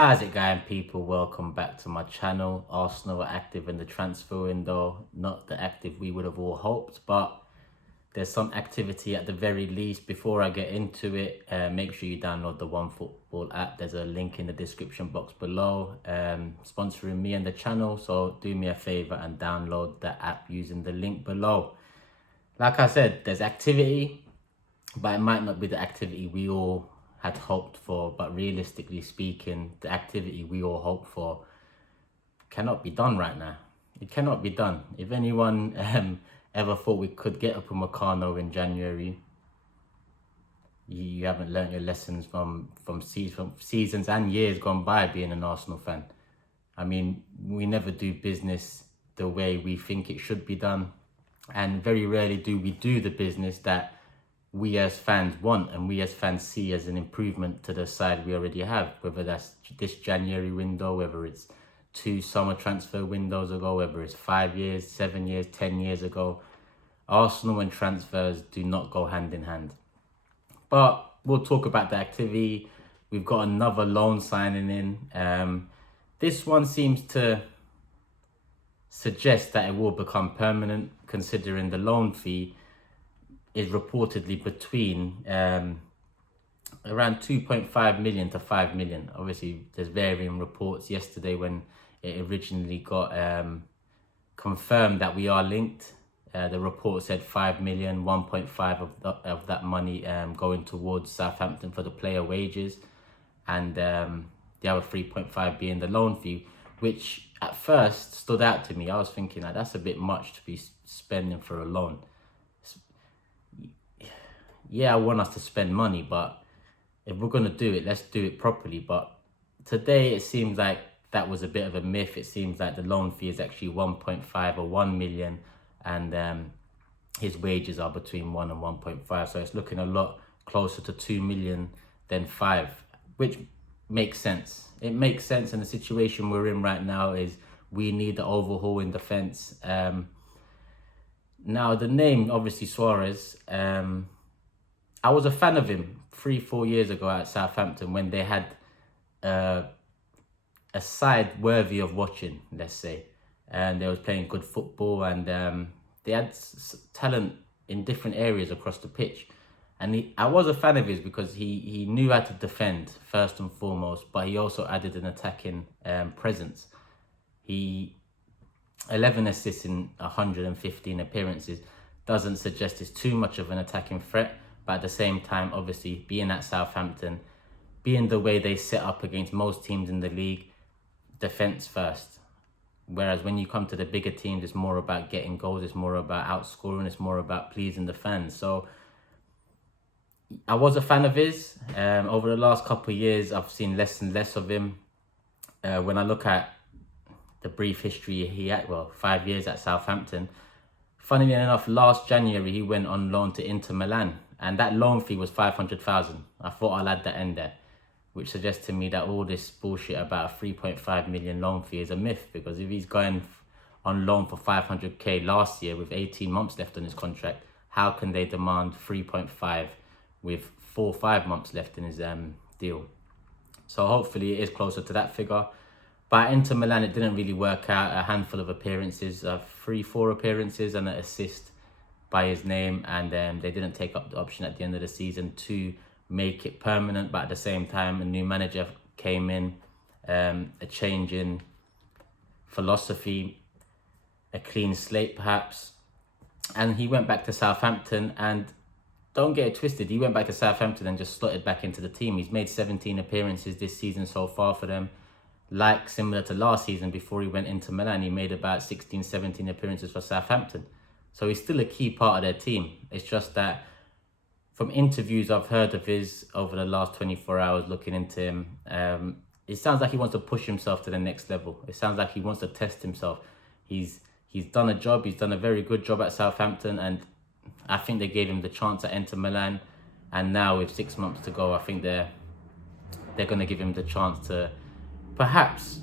How's it going, people? Welcome back to my channel. Arsenal are active in the transfer window. Not the active we would have all hoped, but there's some activity at the very least. Before I get into it, make sure you download the OneFootball app. There's a link in the description box below, sponsoring me and the channel. So do me a favor and download the app using the link below. Like I said, there's activity, but it might not be the activity we all had hoped for. But realistically speaking, the activity we all hoped for cannot be done right now. It cannot be done. If anyone ever thought we could get Upamecano in January, you haven't learnt your lessons from seasons and years gone by being an Arsenal fan. I mean, we never do business the way we think it should be done, and very rarely do we do the business that we as fans want and we as fans see as an improvement to the side we already have, whether that's this January window, whether it's 2 summer transfer windows ago, whether it's 5 years, 7 years, 10 years ago. Arsenal and transfers do not go hand in hand. But we'll talk about the activity. We've got another loan signing in. This one seems to suggest that it will become permanent, considering the loan fee is reportedly between around 2.5 million to 5 million. Obviously, there's varying reports. Yesterday, when it originally got confirmed that we are linked, the report said 5 million, 1.5 of that money going towards Southampton for the player wages, and the other 3.5 being the loan fee, which at first stood out to me. I was thinking that that's a bit much to be spending for a loan. Yeah, I want us to spend money, but if we're going to do it, let's do it properly. But today it seems like that was a bit of a myth. It seems like the loan fee is actually 1.5 or 1 million, and his wages are between 1 and 1.5. So it's looking a lot closer to 2 million than 5, which makes sense. It makes sense in the situation we're in right now. Is we need the overhaul in defence. Now, the name, obviously, Soares, I was a fan of him 3-4 years ago at Southampton when they had a side worthy of watching, let's say. And they was playing good football, and they had talent in different areas across the pitch. And I was a fan of his because he knew how to defend first and foremost, but he also added an attacking presence. He 11 assists in 115 appearances doesn't suggest he's too much of an attacking threat. But at the same time, obviously, being at Southampton, being the way they set up against most teams in the league, defence first. Whereas when you come to the bigger teams, it's more about getting goals, it's more about outscoring, it's more about pleasing the fans. So I was a fan of his. Over the last couple of years, I've seen less and less of him. When I look at the brief history he had, 5 years at Southampton, funnily enough, last January, he went on loan to Inter Milan. And that loan fee was 500,000. I thought I'll add that in there, which suggests to me that all this bullshit about a 3.5 million loan fee is a myth. Because if he's going on loan for 500k last year with 18 months left on his contract, how can they demand 3.5 with 4 or 5 months left in his deal? So hopefully it is closer to that figure. But at Inter Milan, it didn't really work out. A handful of appearances, 3-4 appearances and an assist by his name, and they didn't take up the option at the end of the season to make it permanent. But at the same time, a new manager came in, a change in philosophy, a clean slate perhaps, and he went back to Southampton. And don't get it twisted, he went back to Southampton and just slotted back into the team. He's made 17 appearances this season so far for them. Like similar to last season, before he went into Milan, he made about 16, 17 appearances for Southampton. So he's still a key part of their team. It's just that from interviews I've heard of his over the last 24 hours looking into him, it sounds like he wants to push himself to the next level. It sounds like he wants to test himself. He's done a job. He's done a very good job at Southampton, and I think they gave him the chance at Inter Milan. And now with 6 months to go, I think they're going to give him the chance to perhaps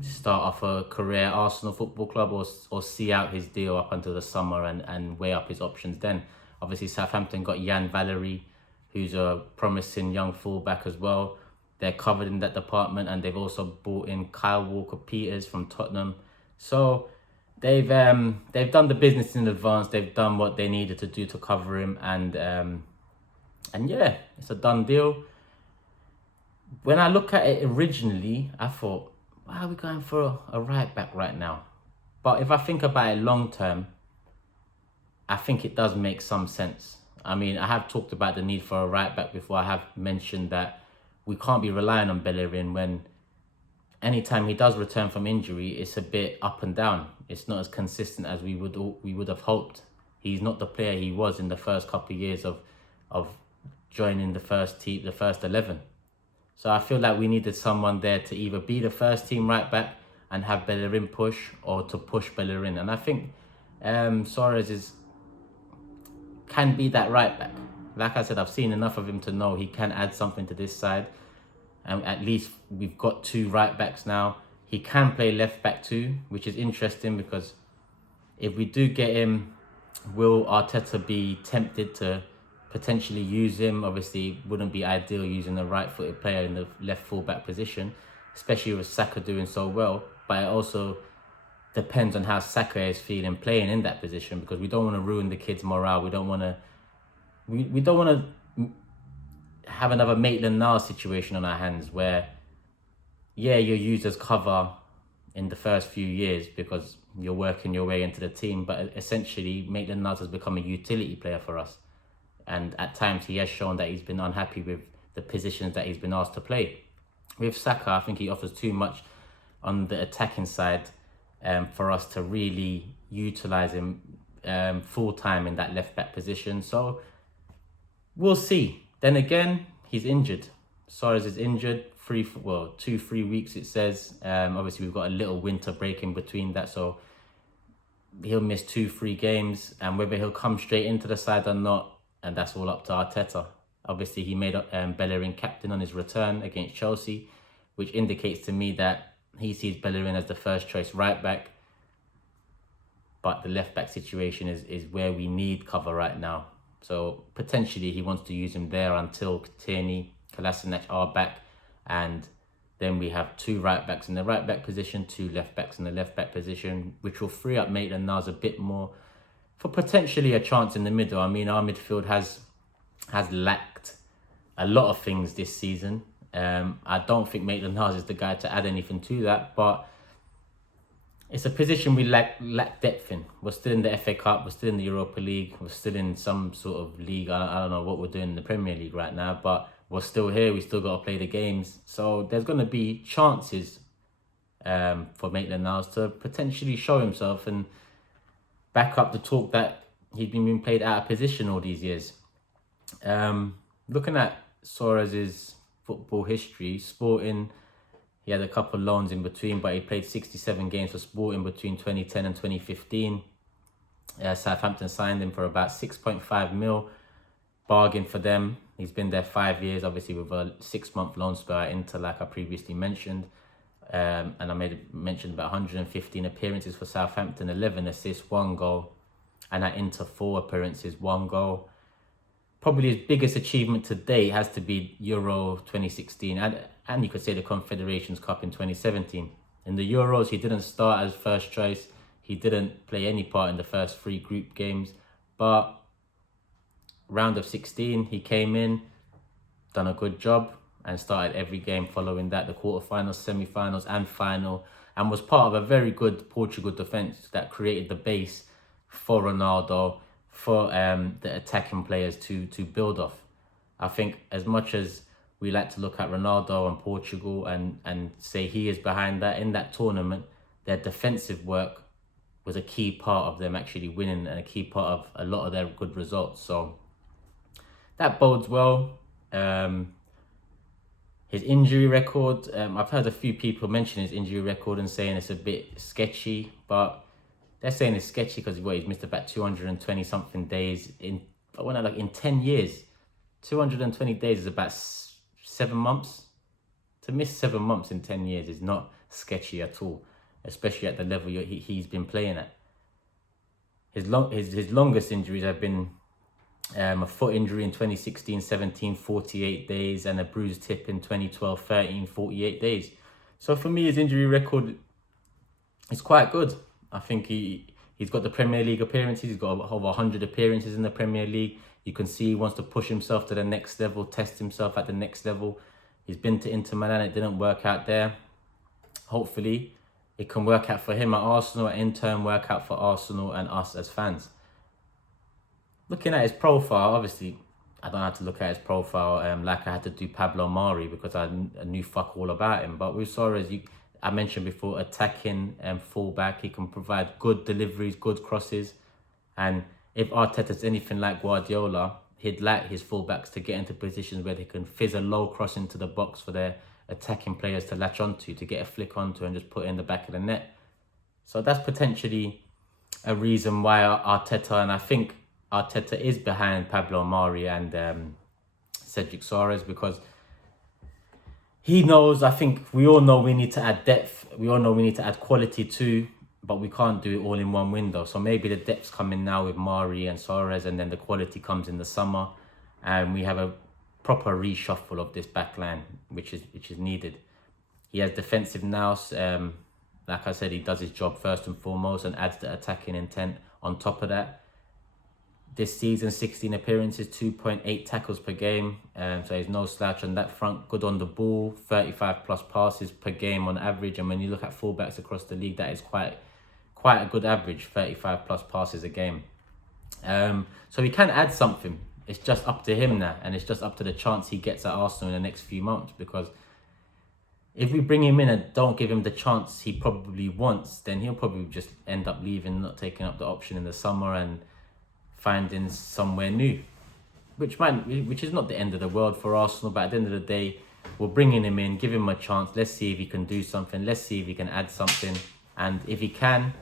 start off a career at Arsenal Football Club, or see out his deal up until the summer and weigh up his options then. Obviously, Southampton got Jan Valery, who's a promising young fullback as well. they're covered in that department, and they've also brought in Kyle Walker-Peters from Tottenham. So they've done the business in advance. They've done what they needed to do to cover him, and yeah, it's a done deal. When I look at it originally, I thought, why are we going for a right back right now? But if I think about it long term, I think it does make some sense. I mean, I have talked about the need for a right back before. I have mentioned that we can't be relying on Bellerin when anytime he does return from injury, it's a bit up and down. It's not as consistent as we would have hoped. He's not the player he was in the first couple of years of joining the first 11. So I feel like we needed someone there to either be the first team right back and have Bellerin push, or to push Bellerin. And I think Soares can be that right back. Like I said, I've seen enough of him to know he can add something to this side. And at least we've got 2 right backs now. He can play left back too, which is interesting, because if we do get him, will Arteta be tempted to potentially use him? Obviously, it wouldn't be ideal using a right-footed player in the left full-back position, especially with Saka doing so well. But it also depends on how Saka is feeling playing in that position, because we don't want to ruin the kid's morale. We don't want to have another Maitland-Niles situation on our hands where, yeah, you're used as cover in the first few years because you're working your way into the team, but essentially Maitland-Niles has become a utility player for us. And at times he has shown that he's been unhappy with the positions that he's been asked to play. With Saka, I think he offers too much on the attacking side for us to really utilise him full-time in that left-back position. So we'll see. Then again, he's injured. Soares is injured. 2-3 weeks it says. Obviously we've got a little winter break in between that, so he'll miss 2-3 games, and whether he'll come straight into the side or not, and that's all up to Arteta. Obviously he made Bellerin captain on his return against Chelsea, which indicates to me that he sees Bellerin as the first choice right back, but the left back situation is where we need cover right now. So potentially he wants to use him there until Tierney, Kolasinac are back, and then we have 2 right backs in the right back position, 2 left backs in the left back position, which will free up Maitland-Niles a bit more for potentially a chance in the middle. I mean, our midfield has lacked a lot of things this season. I don't think Maitland-Niles is the guy to add anything to that, but it's a position we lack depth in. We're still in the FA Cup, we're still in the Europa League, we're still in some sort of league. I don't know what we're doing in the Premier League right now, but we're still here, we still got to play the games. So there's going to be chances for Maitland-Niles to potentially show himself and back up the talk that he's been being played out of position all these years. Looking at Soares' football history, Sporting, he had a couple of loans in between, but he played 67 games for Sporting between 2010 and 2015. Southampton signed him for about 6.5 mil, bargain for them. He's been there 5 years, obviously with a 6-month loan spell at Inter, like I previously mentioned. And I mentioned about 115 appearances for Southampton, 11 assists, 1 goal. And at Inter, 4 appearances, 1 goal. Probably his biggest achievement to date has to be Euro 2016, and you could say the Confederations Cup in 2017. In the Euros, he didn't start as first choice. He didn't play any part in the first 3 group games. But round of 16, he came in, done a good job, and started every game following that, the quarterfinals, semi-finals and final, and was part of a very good Portugal defence that created the base for Ronaldo, for the attacking players to build off. I think as much as we like to look at Ronaldo and Portugal and say he is behind that, in that tournament, their defensive work was a key part of them actually winning and a key part of a lot of their good results. So that bodes well. His injury record, I've heard a few people mention his injury record and saying it's a bit sketchy, but they're saying it's sketchy because he's missed about 220 something days in 10 years. 220 days is about 7 months. To miss 7 months in 10 years is not sketchy at all, especially at the level he's been playing at. His longest injuries have been A foot injury in 2016-17, 48 days, and a bruised hip in 2012-13, 48 days. So for me, his injury record is quite good. I think he's got the Premier League appearances. He's got over 100 appearances in the Premier League. You can see he wants to push himself to the next level, test himself at the next level. He's been to Inter Milan. It didn't work out there. Hopefully, it can work out for him at Arsenal, and in turn work out for Arsenal and us as fans. Looking at his profile, obviously, I don't have to look at his profile like I had to do Pablo Mari, because I knew fuck all about him. But with Soares, I mentioned before, attacking fullback. He can provide good deliveries, good crosses. And if Arteta's anything like Guardiola, he'd like his fullbacks to get into positions where they can fizz a low cross into the box for their attacking players to latch onto, to get a flick onto and just put it in the back of the net. So that's potentially a reason why Arteta, and I think Arteta is behind Pablo Mari and Cedric Soares, because he knows, I think we all know we need to add depth. We all know we need to add quality too, but we can't do it all in one window. So maybe the depth's coming now with Mari and Soares, and then the quality comes in the summer, and we have a proper reshuffle of this back line, which is needed. He has defensive nous. Like I said, he does his job first and foremost and adds the attacking intent on top of that. This season, 16 appearances, 2.8 tackles per game. So he's no slouch on that front. Good on the ball, 35 plus passes per game on average. And when you look at fullbacks across the league, that is quite a good average, 35 plus passes a game. So he can add something. It's just up to him now. And it's just up to the chance he gets at Arsenal in the next few months. Because if we bring him in and don't give him the chance he probably wants, then he'll probably just end up leaving, not taking up the option in the summer and finding somewhere new, which is not the end of the world for Arsenal. But at the end of the day, we're bringing him in, give him a chance. Let's see if he can do something. Let's see if he can add something. And if he can,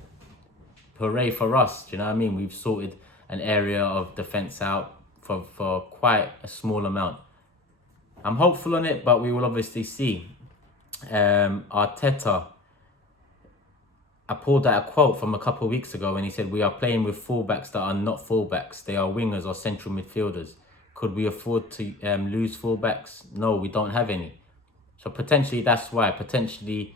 hooray for us. Do you know what I mean? We've sorted an area of defence out for quite a small amount. I'm hopeful on it, but we will obviously see. Arteta, I pulled out a quote from a couple of weeks ago when he said, "We are playing with fullbacks that are not fullbacks. They are wingers or central midfielders. Could we afford to lose fullbacks? No, we don't have any." So potentially that's why. Potentially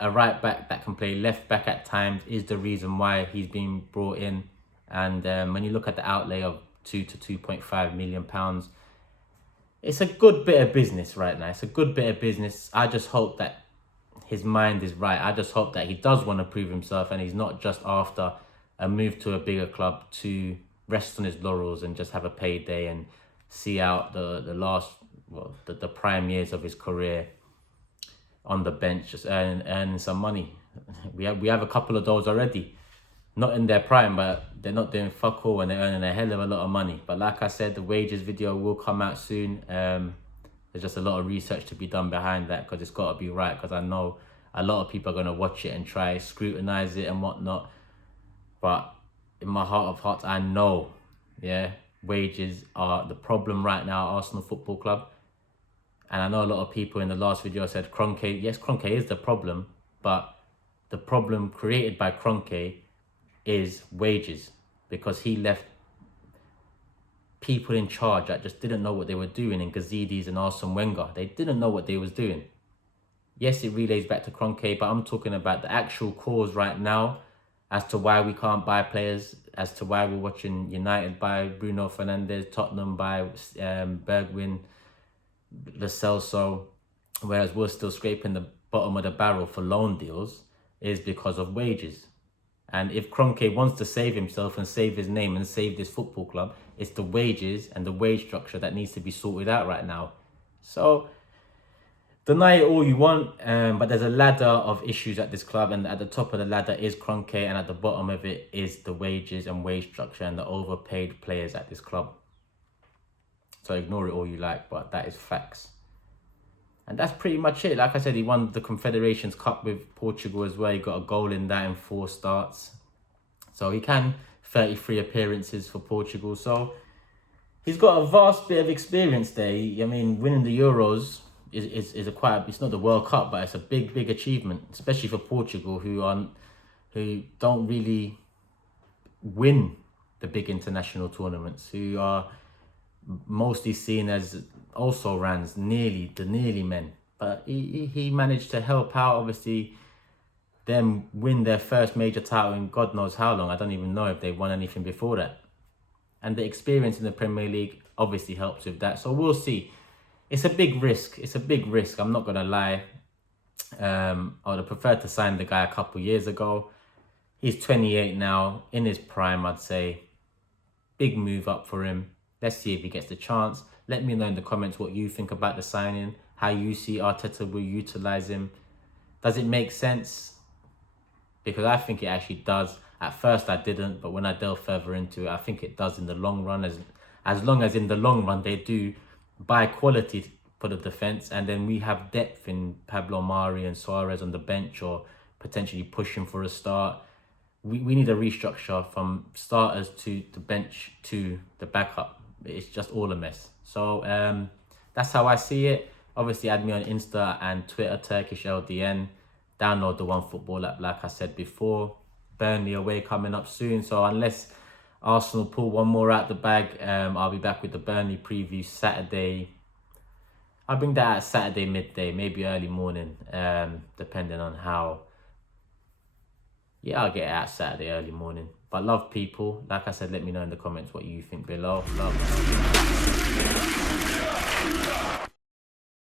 a right back that can play left back at times is the reason why he's been brought in. And when you look at the outlay of £2 to £2.5 million, it's a good bit of business right now. It's a good bit of business. I just hope that his mind is right. I just hope that he does want to prove himself and he's not just after a move to a bigger club to rest on his laurels and just have a payday and see out the prime years of his career on the bench, just earning some money. We have a couple of those already. Not in their prime, but they're not doing fuck all and they're earning a hell of a lot of money. But like I said, the wages video will come out soon. There's just a lot of research to be done behind that, because it's got to be right, because I know a lot of people are going to watch it and try scrutinize it and whatnot. But in my heart of hearts, I know, wages are the problem right now at Arsenal Football Club. And I know a lot of people in the last video said Kroenke. Yes, Kroenke is the problem, but the problem created by Kroenke is wages, because he left people in charge that just didn't know what they were doing in Gazidis and Arsene Wenger. They didn't know what they was doing. Yes, it relays back to Kroenke, but I'm talking about the actual cause right now as to why we can't buy players, as to why we're watching United buy Bruno Fernandes, Tottenham buy Bergwijn, Lo Celso, whereas we're still scraping the bottom of the barrel for loan deals, is because of wages. And if Kroenke wants to save himself and save his name and save this football club, it's the wages and the wage structure that needs to be sorted out right now. So deny it all you want, but there's a ladder of issues at this club, and at the top of the ladder is Kroenke, and at the bottom of it is the wages and wage structure and the overpaid players at this club. So ignore it all you like, but that is facts. And that's pretty much it. Like I said, he won the Confederations Cup with Portugal as well. He got a goal in that in 4 starts. So he can 33 appearances for Portugal. So he's got a vast bit of experience there. I mean, winning the Euros is it's not the World Cup, but it's a big achievement, especially for Portugal, who don't really win the big international tournaments, who are mostly seen as also rans, the nearly men. But he managed to help out, obviously, them win their first major title in God knows how long. I don't even know if they won anything before that. And the experience in the Premier League obviously helps with that. So we'll see. It's a big risk. It's a big risk. I'm not going to lie. I would have preferred to sign the guy a couple of years ago. He's 28 now, in his prime, I'd say. Big move up for him. Let's see if he gets the chance. Let me know in the comments what you think about the signing, how you see Arteta will utilise him. Does it make sense? Because I think it actually does. At first I didn't, but when I delve further into it, I think it does in the long run. As long as in the long run they do buy quality for the defence, and then we have depth in Pablo Mari and Soares on the bench, or potentially pushing for a start. We need a restructure from starters to the bench to the backup. It's just all a mess. So that's how I see it. Obviously, add me on Insta and Twitter, Turkish LDN. Download the OneFootball app, like I said before. Burnley away coming up soon. So unless Arsenal pull one more out the bag, I'll be back with the Burnley preview Saturday. I'll bring that out Saturday midday, maybe early morning, depending on how. Yeah, I'll get it out Saturday early morning. But love, people. Like I said, let me know in the comments what you think below. Love.